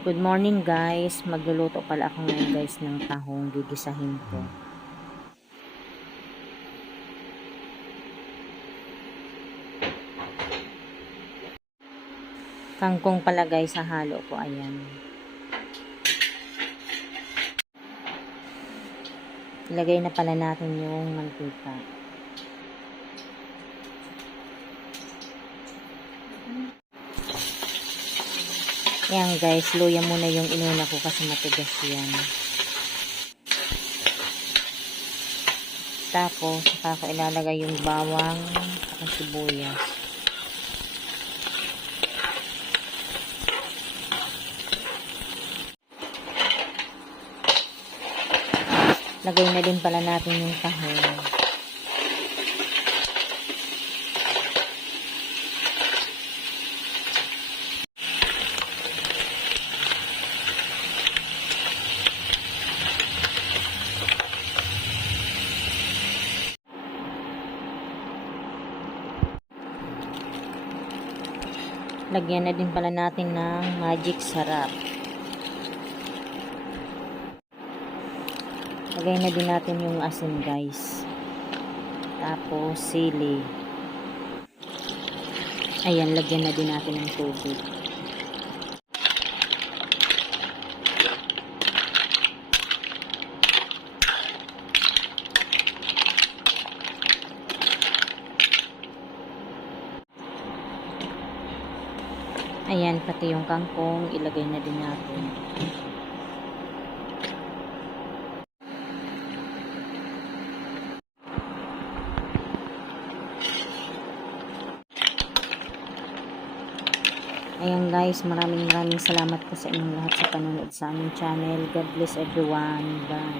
Good morning guys, magluluto pala ako ngayon guys ng tahong gigisahin ko. Kangkong pala guys sa halo ko, ayan. Ilagay na pala natin yung mantika. Ayan guys, luya muna yung inuna ko kasi matigas yan. Tapos, saka ko ilalagay yung bawang at sibuyas. Lagay na din pala natin yung tahong. Lagyan na din pala natin ng magic sarap. Lagay na din natin yung asin guys. Tapos sili. Ayan, lagyan na din natin ng tubig. Ayan, pati yung kangkong, ilagay na din natin. Ayan guys, maraming salamat po sa inyong lahat sa panonood sa aming channel. God bless everyone. Bye.